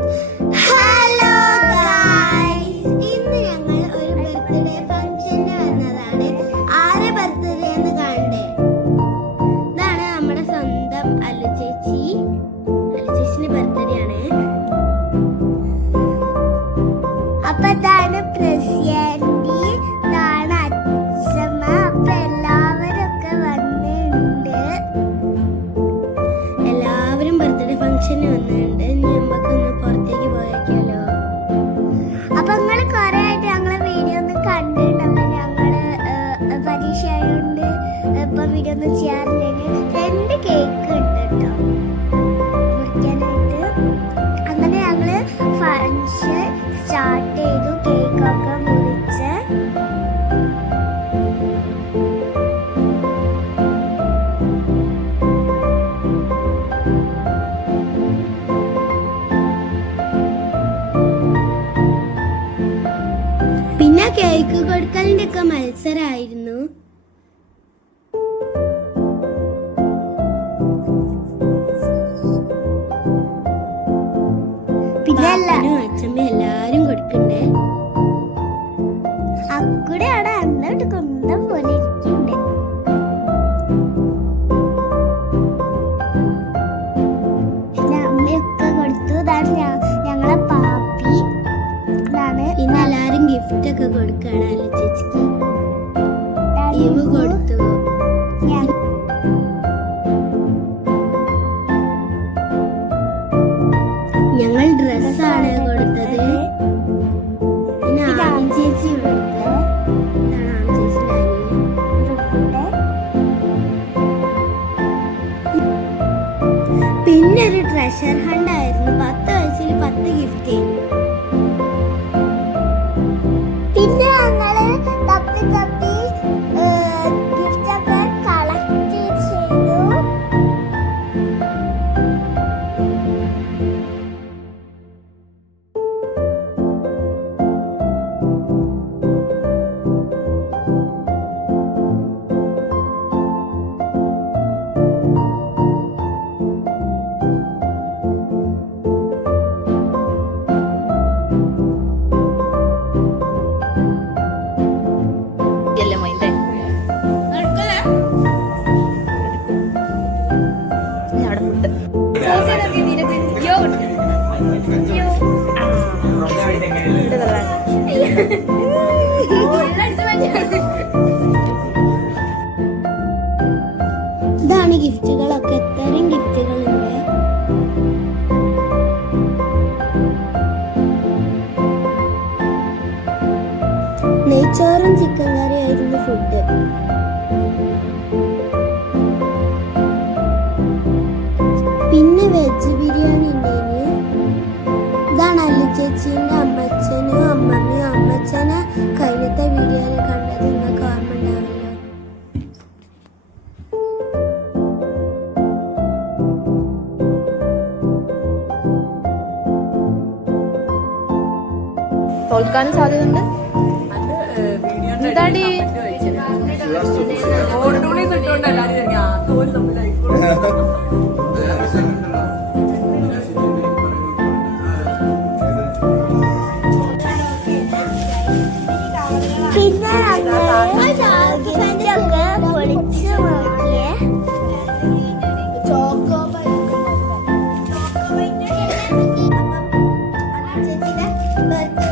Hello guys, ഇന്ന് ഞങ്ങൾ ഒരു ബർത്ത്ഡേ ഫംഗ്ഷന് വന്നതാണ്. ആരെ ബർത്ത്ഡേ എന്ന് കാണണ്ടേ? ഇതാണ് നമ്മുടെ സ്വന്തം അല്ലു ചേച്ചി. അല്ലു ചേച്ചിന്റെ ബർത്ത്ഡേ ആണ്. അപ്പൊ ഇതാണ് പ്രസിഡന്റ്, ഇതാണ് അച്ഛമ്മ. അപ്പൊ എല്ലാവരൊക്കെ വന്നിട്ടുണ്ട്. എല്ലാവരും ബർത്ത്ഡേ ഫംഗ്ഷന് വന്നിട്ടുണ്ട്. നമുക്കൊന്ന് പുറത്തേക്ക് പോയേക്കാലോ. അപ്പൊ നിങ്ങള് കൊറേ ആയിട്ട് ഞങ്ങളെ വീഡിയോ ഒന്നും കണ്ടിട്ടുണ്ടാവില്ല. ഞങ്ങള് പരീക്ഷ ആയതുകൊണ്ട് ഇപ്പൊ വീഡിയോ ഒന്നും ചെയ്യാറില്ല. 2 കേക്ക് ഉണ്ട് കേട്ടോ മുറിക്കാനായിട്ട്. അങ്ങനെ ഞങ്ങള് ഫംഗ്ഷൻ സ്റ്റാർട്ട് ചെയ്തു. കേക്കൊക്കെ മുറിച്ച് പിന്നെ കേക്ക് കൊടുക്കലിന്റെ ഒക്കെ മത്സരമായിരുന്നു. പിന്നെ അച്ഛമ്മ എല്ലാരും കൊടുക്കണ്ടേ. അക്കൂടെ അവിടെ അന്നോട്ട് കുന്തം പോലെ ഇരിക്കണ്ടേ. പിന്നെ അമ്മയൊക്കെ കൊടുത്തു. ഇതാണ് ഞങ്ങളെ പാപ്പി. ഇതാണ് പിന്നെ എല്ലാരും ഗിഫ്റ്റ് ഒക്കെ കൊടുക്കാണ്. അല്ല ചേച്ചിക്ക് ഇവ് കൊടുത്തു. ഞങ്ങൾ ഡ്രസ്സാണ് കൊടുത്തത്. പിന്നെ ആമി ചേച്ചി കൊടുത്തു. ഇതാണ് ആമി ചേച്ചിയുടെ അനിയൻ. പിന്നെ ഒരു ട്രഷർ ഹണ്ട് ആയിരുന്നു. 10 വയസ്സിൽ 10 ഗിഫ്റ്റ്. പിന്നെ ഞങ്ങള് തപ്പി തപ്പി ഗിഫ്റ്റ് ഒക്കെ കളക്ട് ചെയ്തു. ഇതാണ് ഗിഫ്റ്റുകളൊക്കെ. ഇത്രയും ഗിഫ്റ്റുകളുണ്ട്. നെയ്ച്ചോറും ചിക്കൻ കറിയും ആയിരുന്നു ഫുഡ്. പിന്നെ വെജ് ബിരിയാണി ഉണ്ടായിരുന്നു. ഇതാണ് അല്ലു ചേച്ചീൻ്റെ അമ്മച്ചനും അമ്മമ്മയും. അമ്മച്ചനെ കഴിഞ്ഞത്തെ വീഡിയോയിൽ കണ്ടത് നിങ്ങൾക്ക് ഓർമ്മ ഉണ്ടാവില്ല. തോൽക്കാനും സാധ്യതയുണ്ട്. എന്താടി പിന്നെ ഗിഫ്റ്റൊക്കെ പൊളിച്ച് നോക്കിയേ. ചേച്ചിയുടെ ബർത്ത്ഡേ